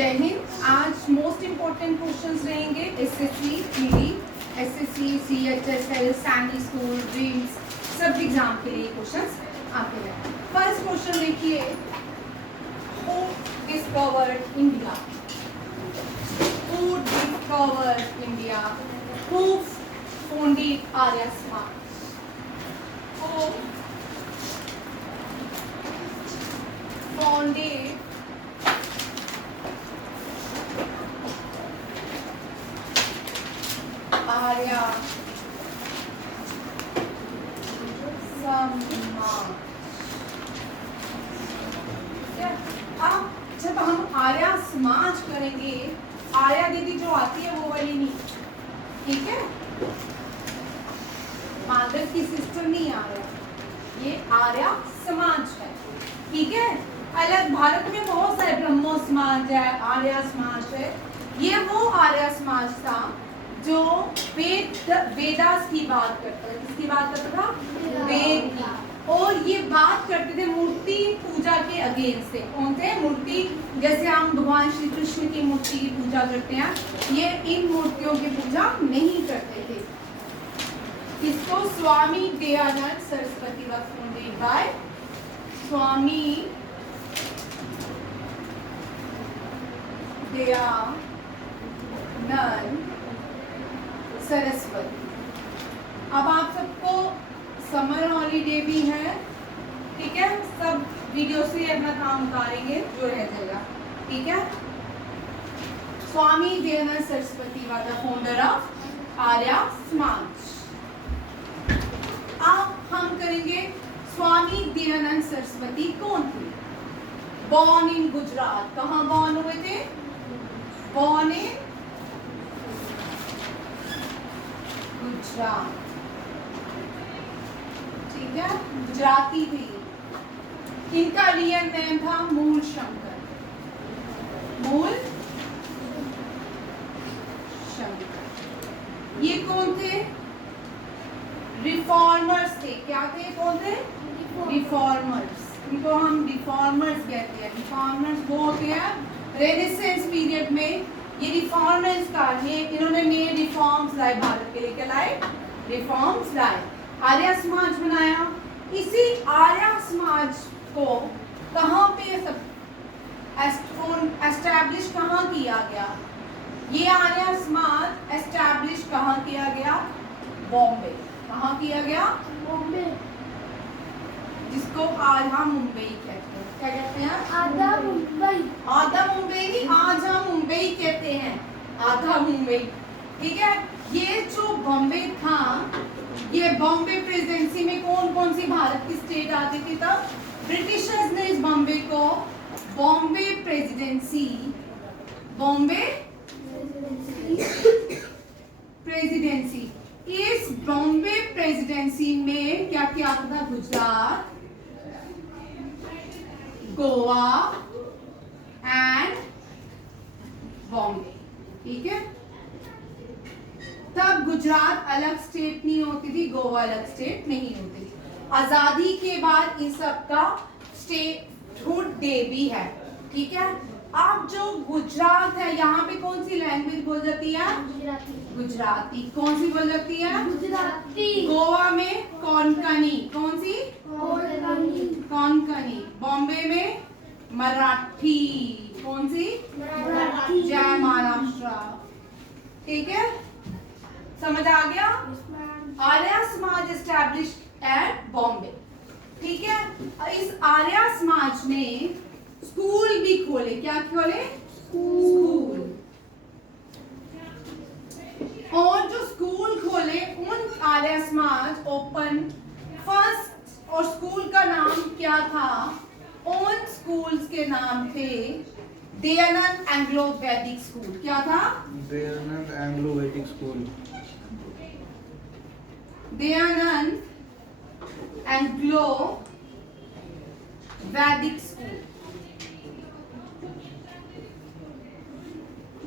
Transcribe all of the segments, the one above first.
जय हिंद। आज मोस्ट इम्पोर्टेंट क्वेश्चंस रहेंगे एसएससी, जीडी, एसएससी, सीएचएसएल, सैनिक स्कूल, ड्रीम्स, सब एग्जाम के लिए क्वेश्चंस आते हैं। फर्स्ट क्वेश्चन देखिए, who discovered India? Who discovered India? Who founded Arya Samaj? Who founded Arya Samaj? अब जब हम आर्य समाज करेंगे, आर्या दीदी जो आती है वो वाली नहीं, ठीक है? माधव की सिस्टर नहीं आर्या, ये आर्य समाज है, ठीक है? अलग भारत में बहुत सारे ब्रह्मो समाज है, आर्य समाज है। ये वो आर्य समाज था जो वेदास की बात करता है। किसकी बात करता था? वेद की। और ये बात करते थे मूर्ति पूजा के अगेंस्ट से। कौन थे? मूर्ति, जैसे हम भगवान श्री कृष्ण की मूर्ति की पूजा करते हैं, ये इन मूर्तियों की पूजा नहीं करते थे। इसको स्वामी Dayanand Saraswati was founded by स्वामी दयानंद सरस्वती। अब आप सबको समर हॉलीडे भी है, ठीक है? सब वीडियो से अपना काम उतारेंगे जो रह जाएगा, ठीक है? Swami Dayanand Saraswati was the founder of Arya Samaj. अब हम करेंगे स्वामी दयानंद सरस्वती कौन थे? Born in Gujarat. कहाँ बॉर्न हुए थे? बॉर्न इन गुजरात, ठीक है? गुजराती थे। इनका रियल नेम था मूल शंकर। मूल शंकर। ये कौन थे? रिफॉर्मर्स थे। क्या थे? कौन थे? रिफॉर्मर्स। इनको हम रिफॉर्मर्स कहते हैं। रिफॉर्मर्स वो होते हैं रेनेसेंस पीरियड में। ये रिफॉर्मर्स का इन्होंने नए रिफॉर्म्स लाए भारत के लिए। क्या लाए? रिफॉर्म्स लाए, आर्य समाज बनाया। इसी आर्य समाज को कहाँ पे एस्टैब्लिश कहाँ किया गया? ये आर्य समाज एस्टैब्लिश कहाँ किया गया? बॉम्बे। कहाँ किया गया? बॉम्बे, जिसको आज हम मुंबई कहते हैं। क्या कहते हैं? आधा मुंबई। आधा मुंबई नहीं, आज हम मुंबई कहते हैं, आधा मुंबई, ठीक है? ये जो बॉम्बे था, ये बॉम्बे प्रेसिडेंसी में कौन कौन सी भारत की स्टेट आती थी तब? ब्रिटिशर्स ने इस बॉम्बे को बॉम्बे प्रेसिडेंसी, बॉम्बे प्रेसिडेंसी, इस बॉम्बे प्रेसिडेंसी में क्या क्या था? गुजरात, गोवा एंड बॉम्बे, ठीक है? तब गुजरात अलग स्टेट नहीं होती थी, गोवा अलग स्टेट नहीं होती थी। आजादी के बाद इन सब का स्टेटहुड डे भी है, ठीक है? अब जो गुजरात है, यहाँ पे कौन सी लैंग्वेज बोल जाती है? गुजराती। गुजराती। कौन सी बोल जाती है? गुजराती। गोवा में कोंकणी। कौन सी? कोंकणी। कोंकणी। बॉम्बे में मराठी। कौन सी? मराठी। जय महाराष्ट्र, ठीक है? समझ आ गया? आर्य समाज एस्टैब्लिश एट बॉम्बे, ठीक है? इस आर्य समाज ने स्कूल भी खोले। क्या खोले? स्कूल। और जो स्कूल खोले उन आर्य समाज ओपन फर्स्ट, और स्कूल का नाम क्या था? उन स्कूल्स के नाम थे दयानंद एंग्लो वैदिक स्कूल। क्या था? दयानंद एंग्लो वैदिक स्कूल। दयानंद एंग्लो वैदिक स्कूल।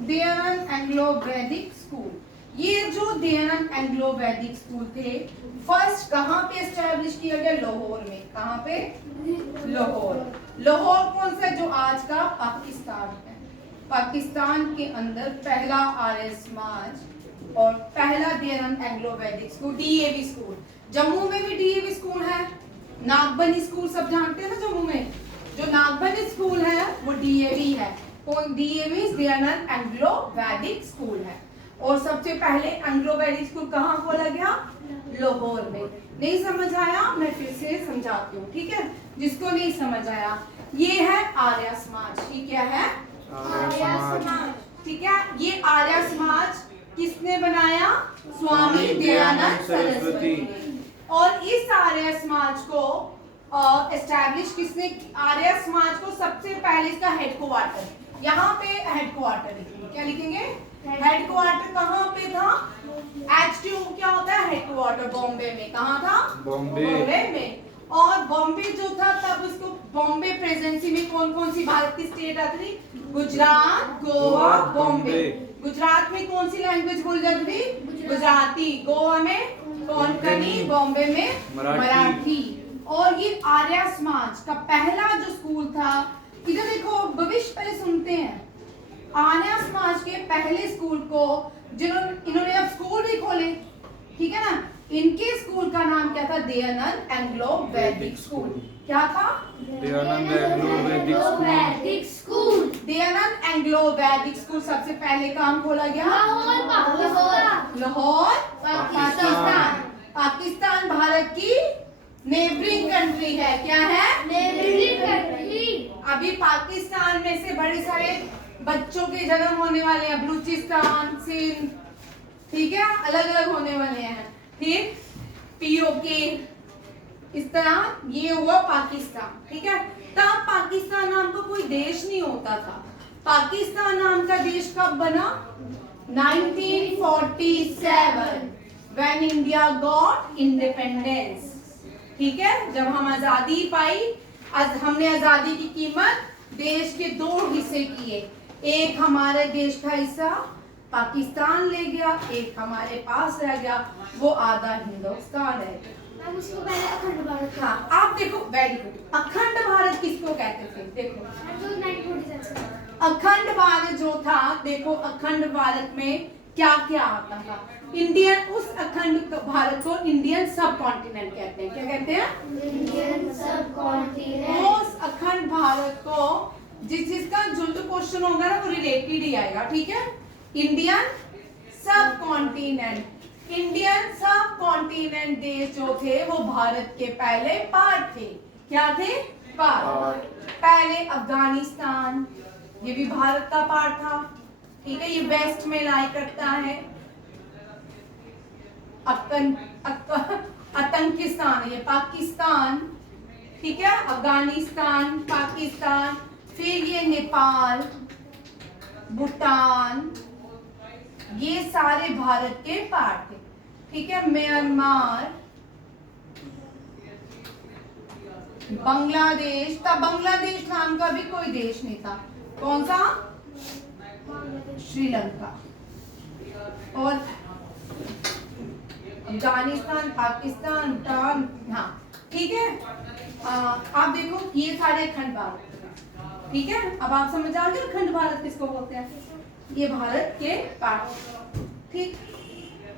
दयानंद एंग्लो वैदिक स्कूल। ये जो दयानंद एंग्लो वैदिक स्कूल थे, फर्स्ट कहाँ पे एस्टैब्लिश किया गया? लाहौर में। कहाँ पे? लाहौर। लाहौर कौन सा? जो आज का पाकिस्तान है। पाकिस्तान के अंदर पहला आर्य समाज और पहला दयानंद एंग्लो वैदिक स्कूल, डीएवी स्कूल। जम्मू में भी डीएवी स्कूल है, नागबनी स्कूल सब जानते हैं ना। जम्मू में जो नागबनी स्कूल है वो डीएवी है। कौन? डीएवी दयानंद एंग्लो वैदिक स्कूल है। और सबसे पहले एंग्लो वैदिक स्कूल कहाँ खोला गया? लाहौर में। नहीं समझ आया? मैं फिर से समझाती हूँ, ठीक है? जिसको नहीं समझ आया, ये है आर्य समाज। ये क्या है? आर्य समाज। ठीक है। ये आर्य समाज किसने बनाया? स्वामी दयानंद सरस्वती ने। और इस आर्य समाज को एस्टैब्लिश किसने? आर्य समाज को सबसे पहले इसका हेडक्वार्टर, यहाँ पे हेडक्वार्टर लिखेंगे। क्या लिखेंगे? हेडक्वार्टर कहाँ पे था? HQ क्या होता है? हेडक्वार्टर बॉम्बे में। कहाँ था? बॉम्बे में। और बॉम्बे जो था तब उसको बॉम्बे प्रेसिडेंसी में कौन कौन सी भारत की स्टेट आती थी? गुजरात, गोवा, बॉम्बे। गुजरात में कौन सी लैंग्वेज बोली जाती थी? गुजराती। गोवा में कोंकणी, बॉम्बे में मराठी। और ये आर्य समाज का पहला जो स्कूल था, इधर देखो भविष्य पहले सुनते हैं। आर्य समाज के पहले स्कूल को इन्होंने अब स्कूल भी खोले, ठीक है ना। इनके स्कूल का नाम क्या था? दयानंद एंग्लो वैदिक स्कूल। क्या था? दयानंद एंग्लो वैदिक स्कूल। दयानंद एंग्लो वैदिक स्कूल सबसे पहले कहाँ खोला गया? लाहौर, पाकिस्तान। पाकिस्तान भारत की नेबरिंग कंट्री है। क्या है? Neighbouring country. अभी पाकिस्तान में से बड़े सारे बच्चों के जन्म होने वाले हैं। बलूचिस्तान, सिंध, ठीक है, अलग अलग होने वाले हैं। ठीक, पीओके, इस तरह ये हुआ पाकिस्तान, ठीक है। तब पाकिस्तान नाम का कोई देश नहीं होता था। पाकिस्तान नाम का देश कब बना? 1947 when India got independence, ठीक है। जब हम आजादी पाई, हमने आजादी की कीमत देश के दो हिस्से किए। एक हमारे देश का हिस्सा पाकिस्तान ले गया, एक हमारे पास रह गया, वो आधा हिंदुस्तान है। मैम उसको पहले अखंड भारत। हाँ, आप देखो, वेरी गुड। अखंड भारत किसको कहते थे? देखो, जो 1947 से अखंड भारत जो था, देखो अखंड भारत में क्या क्या आता था? इंडियन, उस अखंड भारत को इंडियन सब कॉन्टिनेंट कहते हैं। क्या कहते हैं? इंडियन सब कॉन्टिनेंट। उस अखंड भारत को जिसका जो क्वेश्चन होगा ना वो रिलेटेड ही आएगा, ठीक है। इंडियन सब कॉन्टिनेंट, इंडियन सब कॉन्टिनेंट देश जो थे वो भारत के पहले पार्ट थे। क्या थे? पार्ट। पहले अफगानिस्तान, ये भी भारत का पार्ट था, ठीक है। ये वेस्ट में लाई करता है। आतंकिस्तान, ये पाकिस्तान, ठीक है। अफगानिस्तान, पाकिस्तान, फिर ये नेपाल, भूटान, ये सारे भारत के पार्ट थे, ठीक है। म्यांमार, बांग्लादेश, तब बांग्लादेश नाम का भी कोई देश नहीं था। कौन सा? श्रीलंका। और अफगानिस्तान, पाकिस्तान, भूटान, हाँ, ठीक है। आप देखो ये सारे अखंड भारत, ठीक है। अब आप समझ आ गए अखंड भारत किसको बोलते हैं? ये भारत के पार्ट, ठीक।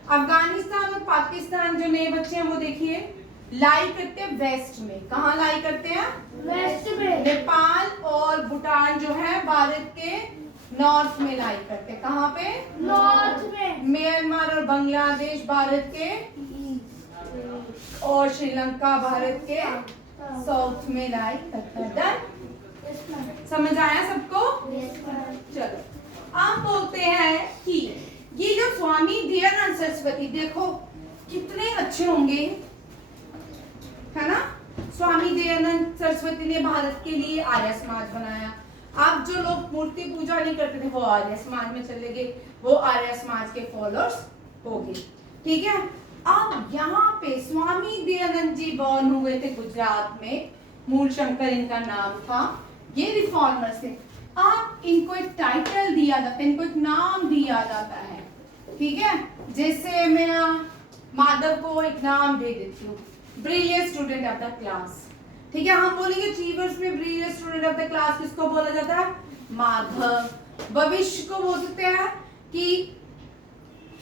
अफगानिस्तान और पाकिस्तान जो नए बच्चे हैं वो देखिए लाई करते हैं वेस्ट में। कहाँ लाई करते हैं? वेस्ट में। नेपाल और भूटान जो है भारत के नॉर्थ में लाई करते हैं। कहाँ पे? नॉर्थ में। म्यांमार और बांग्लादेश भारत के, और श्रीलंका भारत के साउथ में लाई करता है। डन? समझ आया सबको? चलो, आप बोलते हैं कि ये जो स्वामी दयानंद सरस्वती, देखो कितने अच्छे होंगे, है ना। स्वामी दयानंद सरस्वती ने भारत के लिए आर्य समाज बनाया। अब जो लोग मूर्ति पूजा नहीं करते थे वो आर्य समाज में चले गए, वो आर्य समाज के फॉलोअर्स हो गए, ठीक है। अब यहाँ पे स्वामी दयानंद जी बॉर्न हुए थे गुजरात में, मूल शंकर इनका नाम था। ये रिफॉर्मर्स थे। अब इनको एक टाइटल दिया जाता है, इनको एक नाम दिया जाता है, ठीक है। जैसे मैं माधव को एक नाम दे देती हूँ, brilliant student of the class, ठीक है। हम बोलेंगे अचीवर्स में brilliant student of the class किसको बोला जाता है? माधव। भविष्य को बोल सकते हैं कि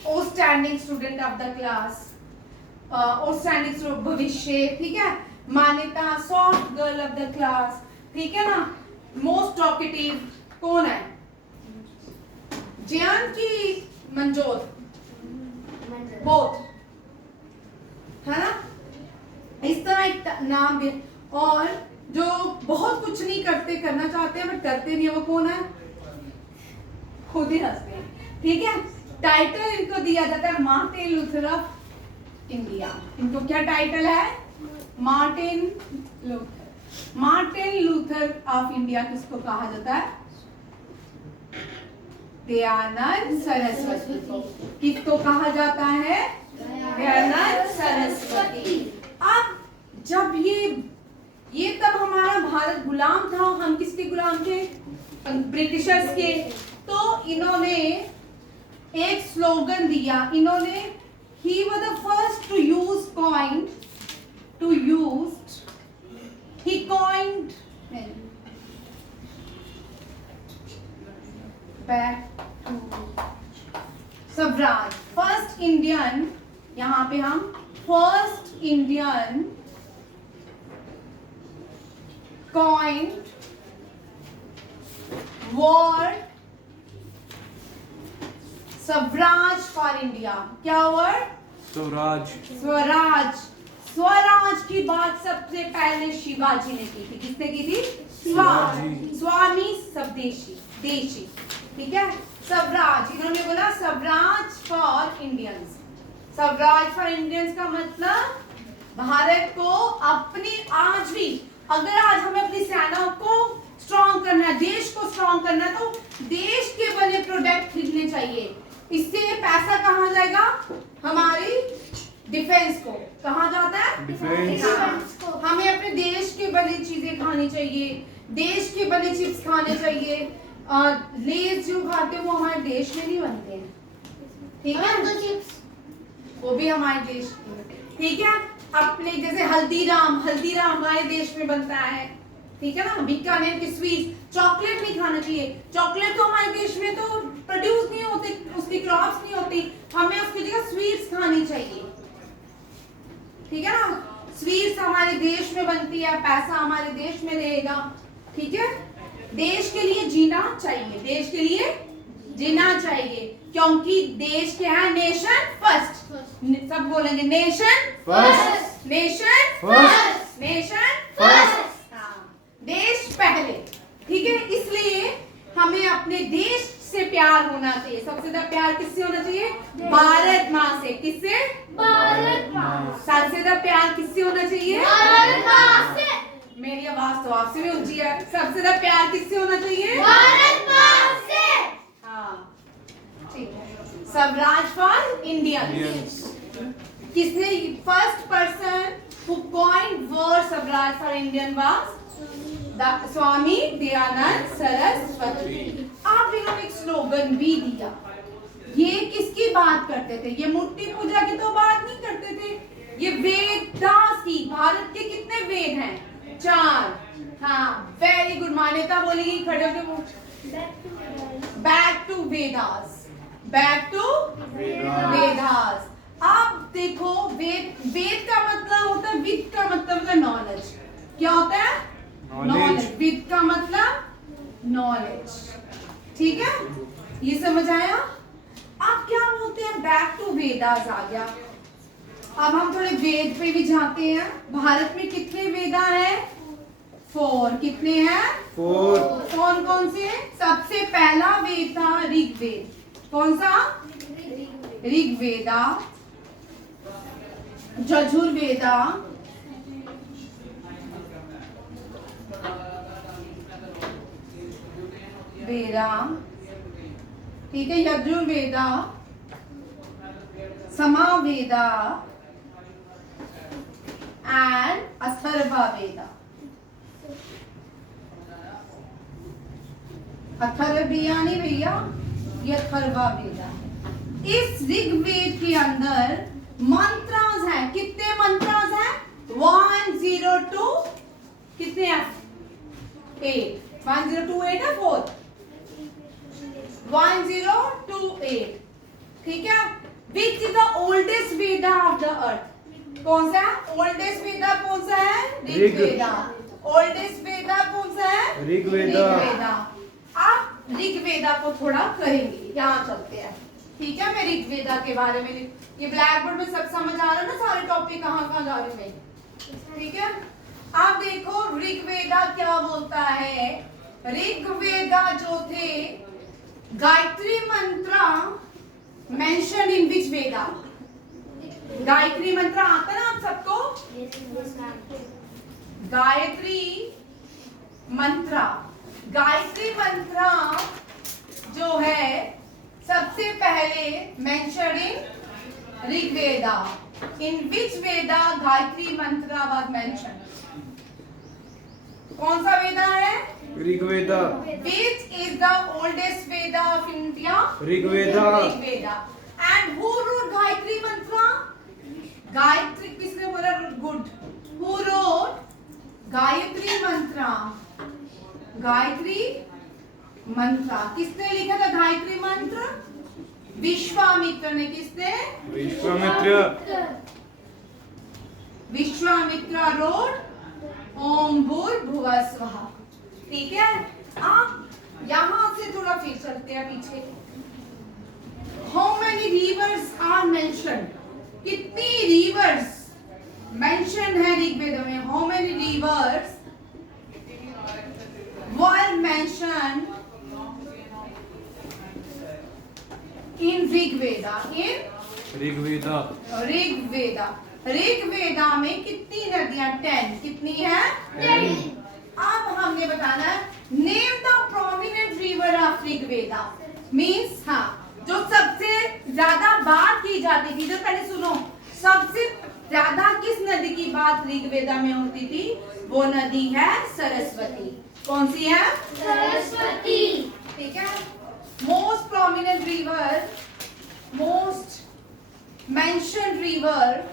outstanding student of the class, outstanding भविष्य, ठीक है। मान्यता soft girl of the class, ठीक है ना। मोस्ट टॉकेटिव कौन है? जियान की मंजोत? बोथ, है ना। इस तरह एक नाम भी। और जो बहुत कुछ नहीं करते, करना चाहते हैं बट करते नहीं है, वो कौन है? खुद ही हंसते हैं, ठीक है। टाइटल इनको दिया जाता है मार्टिन लूथर ऑफ इंडिया। इनको क्या टाइटल है? Martin Luther. Martin Luther of India किसको कहा जाता है? दयानंद सरस्वती को। किसको कहा जाता है? दयानंद सरस्वती। अब जब ये तब हमारा भारत गुलाम था, हम किसके गुलाम थे? ब्रिटिशर्स के। तो इन्होंने एक स्लोगन दिया, इन्होंने he was the first to use coined, he coined back to Swaraj. First Indian, यहाँ पे हम first Indian coined word Swaraj for India. क्या वर्ड? स्वराज। स्वराज। स्वराज की बात सबसे पहले शिवाजी ने की थी। किसने की थी? शिवाजी। स्वामी स्वदेशी, देशी, ठीक है। स्वराज, इन्होंने बोला Swaraj for Indians. Swaraj for Indians का मतलब भारत को अपनी, आज भी अगर आज हमें अपनी सेना को स्ट्रॉन्ग करना है, देश को स्ट्रॉन्ग करना है, तो देश के बने प्रोडक्ट खरीदने चाहिए। इससे पैसा कहाँ जाएगा? हमारी डिफेंस को। कहाँ जाता है? डिफेंस को। हमें अपने देश के बनी चीजें खानी चाहिए, देश के बने चिप्स खाने चाहिए। लेज जो खाते हैं वो हमारे देश में नहीं बनते हैं, ठीक है, चिप्स वो भी हमारे देश के, ठीक है। अपने जैसे हल्दीराम, हल्दीराम हमारे देश में बनता है, ठीक है ना। बीकानेर की स्वीट, चॉकलेट नहीं खाना चाहिए। चॉकलेट तो हमारे देश में तो प्रोड्यूस नहीं होते, उसकी क्रॉप्स नहीं होती, हमें उसकी जगह स्वीट्स खानी चाहिए, ठीक है ना। स्वीट्स हमारे देश में बनती है, पैसा हमारे देश में रहेगा, ठीक है। देश के लिए जीना चाहिए, देश के लिए जीना चाहिए, क्योंकि देश क्या है? Nation first. सब बोलेंगे nation first, nation first, nation first. देश पहले, ठीक है। इसलिए हमें अपने देश से प्यार होना चाहिए। सबसे ज्यादा प्यार किससे होना चाहिए? भारत माँ से। किससे? भारत माँ। सबसे ज्यादा प्यार किससे होना चाहिए? भारत माँ से। मेरी आवाज तो आपसे भी ऊंची है। सबसे ज्यादा प्यार किससे होना चाहिए? भारत माँ से। हाँ, ठीक है। Swaraj for Indians. Indians. किसने first person who coined word Swaraj for Indian was Swami Dayanand Saraswati. आप इन्होंने एक स्लोगन भी दिया। ये किसकी बात करते थे? ये मूर्ति पूजा की तो बात नहीं करते थे, ये वेदास की। भारत के कितने वेद हैं? 4। हाँ, वेरी गुड। मान्यता बोलेगी, खड़े होकर back to Vedas, back to Vedas. आप देखो, वेद, वेद का मतलब होता है, विद का मतलब होता है नॉलेज। क्या होता है? नॉलेज। विद का मतलब नॉलेज, ठीक है। ये समझ आया? आप क्या बोलते हैं? बैक टू वेदास आ गया। अब हम थोड़े वेद पे भी जाते हैं। भारत में कितने वेदा हैं? 4। कितने हैं? 4। कौन कौन से? सबसे पहला वेद था ऋग्वेद। कौन सा? ऋग्वेदा, यजुर्वेदा, वेदा, ठीक है, यजुर्वेदा, समावेदा एंड अथर्ववेदा। अथर्ववेदा नहीं भैया, ये अथर्ववेदा है। इस ऋग्वेद के अंदर मंत्रास हैं। कितने मंत्रास हैं? 102 कितने हैं? 8। 1028 है 4। 1028, ठीक है। Which is the oldest Veda of the earth? कौन सा ओल्डेस्ट वेदा कौन सा है? ऋग्वेदा। ओल्डेस्ट वेदा कौन सा है? ऋग्वेदा। आप ऋग्वेदा को थोड़ा करेंगे, यहाँ चलते हैं, ठीक है। मैं ऋग्वेदा के बारे में, ये ब्लैक बोर्ड में सब समझ आ रहा है ना, सारे टॉपिक कहाँ कहाँ जा रहे हैं, ठीक है। आप देखो ऋग्वेदा क्या बोलता है। ऋग्वेदा जो थे, गायत्री मंत्र मेंशन इन विच वेदा? गायत्री मंत्र आता है ना आप सबको? गायत्री मंत्र, गायत्री मंत्र जो है सबसे पहले मेंशन इन ऋग्वेदा। इन विच वेदा गायत्री मंत्र वाज मेंशन? कौन सा वेदा है? Rigveda. Which is the oldest Veda of India? Rigveda. Rigveda. And who wrote Gayatri मंत्र? गायत्री किसने बोला? गुड। Who wrote गायत्री मंत्र? गायत्री मंत्र किसने लिखा था? गायत्री मंत्र विश्वामित्र ने। किसने? विश्वामित्र। विश्वामित्र wrote ओम भूर्भुवः स्वः, ठीक है। आप यहां से थोड़ा फिर चलते हैं पीछे। How many rivers are mentioned? कितनी रिवर्स मेंशन है ऋग्वेद में? How many rivers were mentioned in Rigveda? In Rigveda. Rigveda. Rigveda में कितनी नदियां? 10। कितनी है? 10। अब हमने बताना है name the prominent river of Rigveda. Means हाँ, जो सबसे ज्यादा बात की जाती थी, जो पहले सुनो, सबसे ज्यादा किस नदी की बात ऋग्वेदा में होती थी? वो नदी है सरस्वती। कौन सी है? सरस्वती। ठीक है। Most prominent river, most mentioned river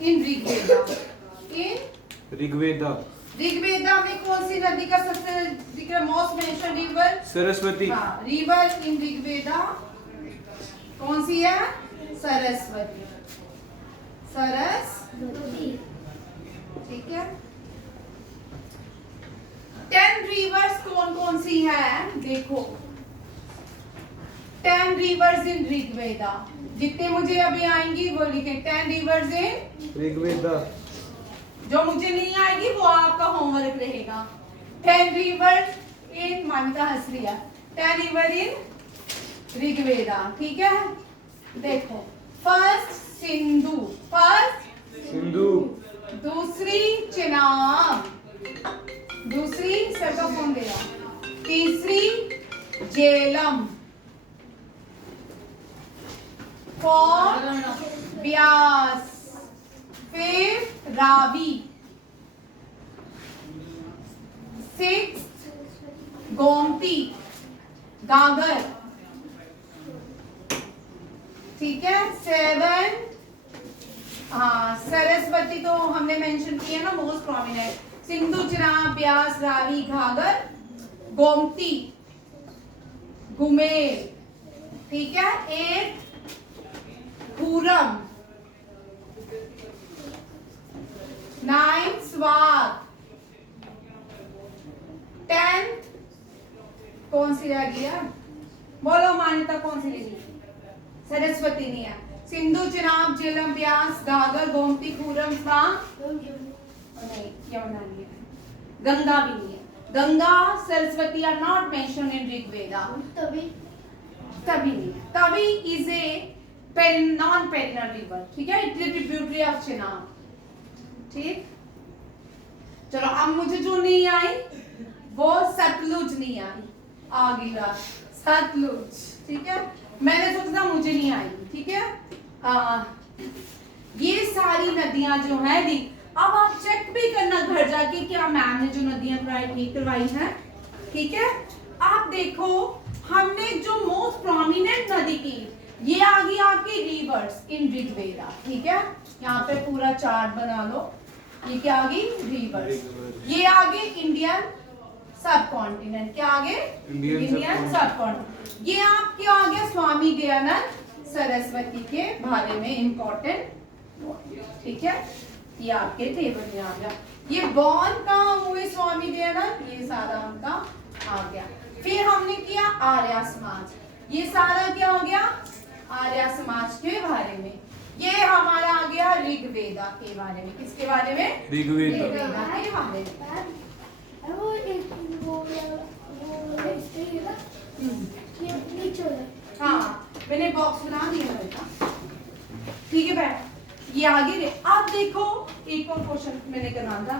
in Rigveda. In Rigveda. Rigveda में कौन सी नदी का सबसे मोस्ट मेंशन्ड रिवर? सरस्वती। हाँ, रिवर इन ऋग्वेदा कौन सी है? सरस्वती। सरस्वती, ठीक है। 10 रिवर्स कौन कौन सी है? देखो 10 रिवर्स इन ऋग्वेदा। जितने मुझे अभी आएंगी वो लिखे 10 रिवर्स इन ऋग्वेदा। जो मुझे नहीं आएगी वो आपका होमवर्क रहेगा। 10 रिवर्स इन मानता हंस लिया। 10 रिवर इन ऋग्वेदा, ठीक है। देखो फर्स्ट सिंधु, फर्स्ट सिंधु। दूसरी चिनाब, दूसरी सर का फोन दे रहा। तीसरी झेलम, फोर ब्यास, फिर रावी, सिक्स गोमती, गागर, ठीक है। 7 हाँ सरस्वती तो हमने मेंशन किया ना, मोस्ट प्रोमिनेंट। सिंधु, चिनाब, ब्यास, रावी, घाघर, गोमती, गुमेर, ठीक है। 8 पूरम, 9 स्वाद, 10 कौन सी रह गया? बोलो मान्यता कौन सी रही? सरस्वती नहीं है। सिंधु, चिनाब, झेलम, ब्यास, घाघर, गोमती, पूरम, स्वाद नहीं, यमुना नहीं है, गंगा भी नहीं है। Ganga, Saraswati are not mentioned in Rigveda. तभी नहीं है। Tawi is a non perennial river, ठीक है। It is tributary of Chenab, ठीक। चलो अब मुझे जो नहीं आई वो सतलुज नहीं आई, आगे सतलुज, ठीक है। मैंने सोचा था मुझे नहीं आई, ठीक है। ये सारी नदियां जो है दी, अब आप चेक भी करना घर जाके क्या मैम ने जो नदियां करवाई हैं, ठीक है। आप देखो हमने जो मोस्ट प्रोमिनेंट नदी की, ये आ गई आपकी रिवर्स इन ऋग्वेदा, ठीक है। यहाँ पे पूरा चार्ट बना लो। ये क्या आ गई? रिवर्स। ये आ गई इंडियन सब कॉन्टिनेंट। क्या आगे? इंडियन सब कॉन्टिनेंट। ये आप क्या आ गया? स्वामी दयानंद सरस्वती के बारे में इम्पोर्टेंट, ठीक है। ये आपके टेबल में आ गया। ये बॉर्न कहाँ हुए स्वामी दयानंद, ये सारा उनका आ गया। फिर हमने किया आर्य समाज, ये सारा क्या हो गया? आर्य समाज के बारे में। ये हमारा आ गया ऋग्वेदा के बारे में। किसके बारे में? ऋग्वेदा। ऋग्वेदा के बारे में। वो एक वो हिस्ट्री है ना, ये नीचे हो जाए। हाँ, मैंने बॉक्स बना दिया बेटा, ठीक है बैठ। ये आगे ले। अब देखो एक और क्वेश्चन मैंने करना था,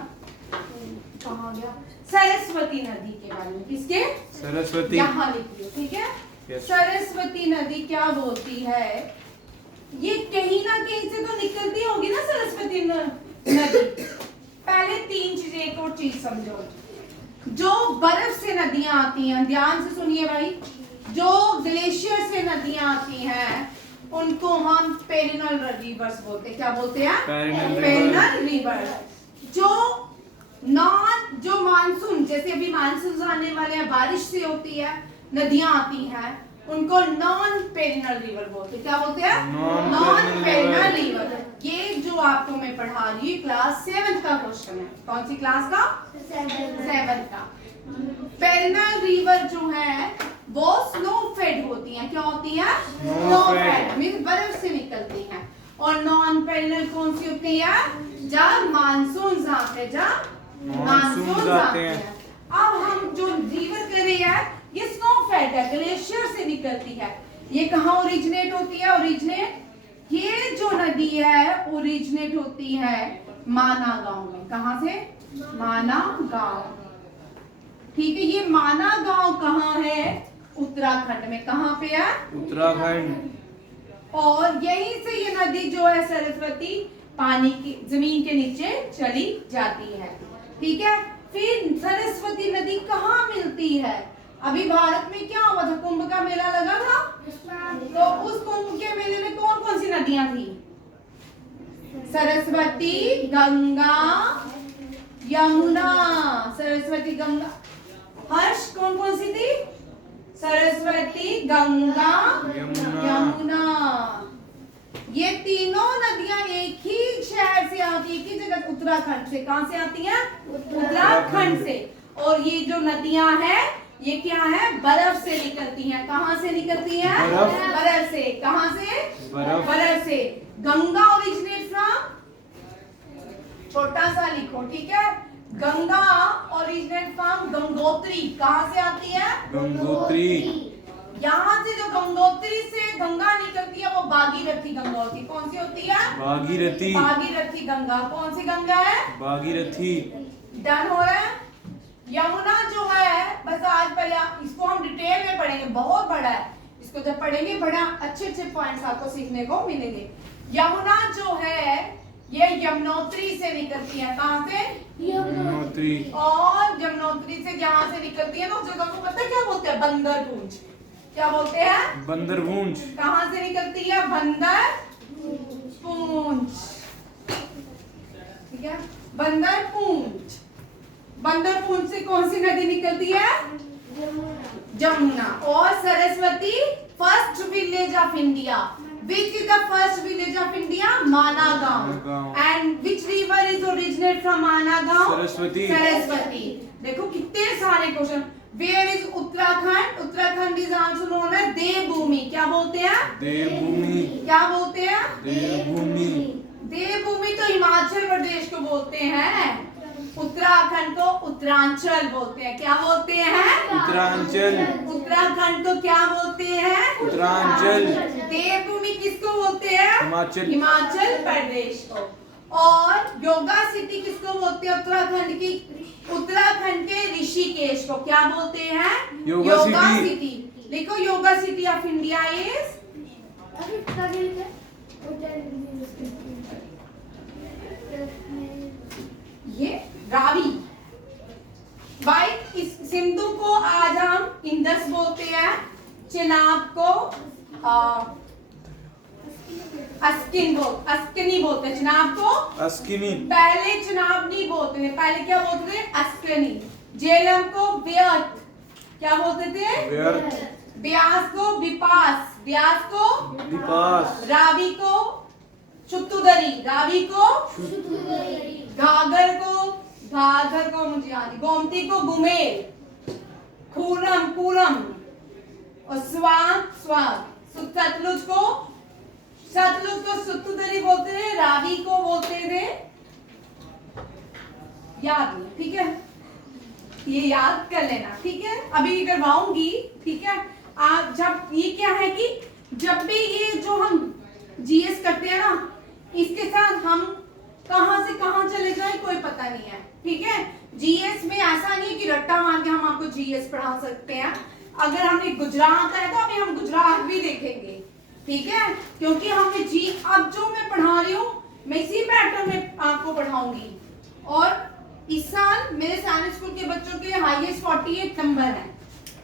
कहाँ गया? सरस्वती नदी के बारे में। किसके? सरस्वती। यहाँ लिख लो, ठीक है। Yes. सरस्वती नदी क्या बोलती है? ये कहीं ना कहीं से तो निकलती होगी ना सरस्वती नदी। पहले तीन चीजें, एक और चीज समझो। जो बर्फ से नदियां आती हैं, ध्यान से सुनिए भाई, जो ग्लेशियर से नदियां आती हैं उनको हम पेरिनल रिवर्स बोलते हैं। क्या बोलते हैं? Perennial reverse. जो मानसून, जैसे अभी मानसून आने वाले हैं, बारिश से होती है, नदियां आती हैं, उनको नॉन पेरिनल रिवर बोलते हैं। क्या बोलते हैं? Non perennial river. ये जो आपको मैं पढ़ा रही हूँ क्लास 7 का क्वेश्चन है। कौन सी क्लास का? 7 का। पेरिनल रिवर जो है वो स्नो फेड होती हैं। क्या होती हैं? स्नो फेड, मींस बर्फ से निकलती हैं। और नॉन पेरिनल कौन सी होती है? जब मानसून आते हैं, जब मानसून आते हैं। अब हम जो रिवर कर रहे हैं ये स्नो फेड है, ग्लेशियर से निकलती है। ये कहाँ ओरिजिनेट होती है? ये जो नदी है ओरिजिनेट होती है माना गांव में। कहाँ से? माना गांव, ठीक है। ये माना गांव कहाँ है? उत्तराखंड में। कहाँ पे है? उत्तराखंड। और यहीं से ये नदी जो है सरस्वती पानी की जमीन के नीचे चली जाती है, ठीक है। फिर सरस्वती नदी कहाँ मिलती है? अभी भारत में क्या हुआ था? कुंभ का मेला लगा था, तो उस कुंभ के मेले में कौन कौन सी नदियां थी? सरस्वती, गंगा, यमुना। सरस्वती, गंगा, हर्ष कौन कौन सी थी? सरस्वती, गंगा, यमुना। ये तीनों नदियां एक ही शहर से आती है, एक ही जगह, उत्तराखंड से। कहां से आती हैं? उत्तराखंड से। और ये जो नदियां हैं ये क्या है? बर्फ से निकलती हैं। कहां से निकलती हैं? बर्फ से। कहां से? बर्फ से। गंगा ओरिजिनेट फ्रॉम, छोटा सा लिखो, ठीक है। Ganga originate from Gangotri. कहां से आती है? गंगोत्री। यहाँ से जो गंगोत्री से गंगा निकलती है वो भागीरथी गंगा होती है। कौन सी होती है? भागीरथी। भागीरथी गंगा। कौन सी गंगा है? भागीरथी। डन हो रहा है। यमुना जो है, बस आज पहले इसको हम डिटेल में पढ़ेंगे, बहुत बड़ा है। इसको जब पढ़ेंगे बड़ा अच्छे अच्छे पॉइंट्स आपको सीखने को मिलेंगे। यमुना जो है ये यमुनोत्री से निकलती है। कहाँ से? यमुनोत्री। और यमुनोत्री से जहाँ से निकलती है ना उस जगह को पता है क्या बोलते हैं? बंदरपूंज। क्या बोलते हैं? बंदरपूंज। कहाँ से निकलती है? बंदरपूंज, ठीक है। बंदरपूंज। बंदरपूंज से कौन सी नदी निकलती है? जमुना। और Saraswati first village of India. Which is the first village of India? Managaon. And which river is originate from Managaon? Saraswati. Saraswati. देखो कितने सारे question. Where is Uttarakhand? Uttarakhand is also known as देवभूमि। क्या बोलते हैं? देवभूमि। क्या बोलते हैं? देवभूमि। देवभूमि तो हिमाचल प्रदेश को बोलते हैं, उत्तराखंड को उत्तरांचल बोलते हैं। क्या बोलते हैं? उत्तरांचल। उत्तराखंड को क्या बोलते हैं? उत्तरांचल। देवभूमि किसको बोलते हैं? हिमाचल। हिमाचल प्रदेश को। और योगा सिटी किसको बोलते हैं? उत्तराखंड की, उत्तराखंड के ऋषिकेश को क्या बोलते हैं? योगा सिटी। लिखो yoga city of India is, ये रावी। भाई इस सिंधु को आज हम इंदस बोलते हैं, चिनाब को अस्किनी बोलते हैं, चिनाब को अस्किनी। पहले चिनाब नहीं बोलते थे, पहले क्या बोलते थे? अस्किनी। झेलम को व्यर्थ क्या बोलते थे? व्यर्थ, ब्यास को विपास, ब्यास को विपास, रावी को चुत्तुदरी, रावी को घाघर को मुझे याद है, गोमती को गुमेल, खूरम पूरम और स्वाग सतलुज को सुत्तुदरी बोलते थे, रावी को बोलते थे, याद नहीं, ठीक है, ये याद कर लेना, ठीक है। अभी करवाऊंगी, ठीक है। आप जब ये क्या है कि जब भी ये जो हम जीएस करते हैं ना, इसके साथ हम कहां से कहां चले जाए कोई पता नहीं है, ठीक है। जीएस में ऐसा नहीं है कि रट्टा मार के हम आपको जीएस पढ़ा सकते हैं। अगर हमें गुजरात है तो अभी हम गुजरात भी देखेंगे, ठीक है, क्योंकि हमें जी अब जो मैं पढ़ा रही हूँ मैं इसी पैटर्न में आपको पढ़ाऊंगी। और इस साल मेरे सैनिक स्कूल के बच्चों के हाईएस्ट 48 नंबर है,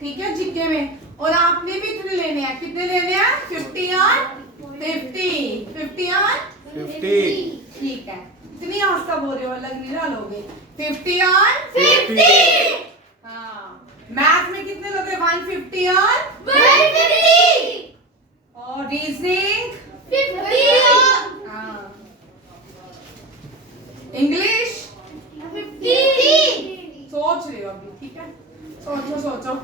ठीक है, जीके में। और आपने भी कितने लेने हैं? कितने लेने हैं? 50 और 50 और 50, ठीक है। इतनी आस्था बोल रहे हो, अलग नहीं ना लोगे। 50 और 50, हाँ। मैथ में कितने लोगे? 150 और 150, और रीजनिंग 50, हाँ। इंग्लिश 50। सोच रहे हो अभी, ठीक है, सोचो।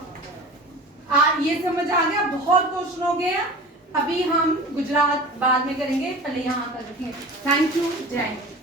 ये समझ आ गया? बहुत क्वेश्चन हो गए हैं। अभी हम गुजरात बाद में करेंगे, पहले यहाँ कर रखेंगे। थैंक यू, जय हिंद।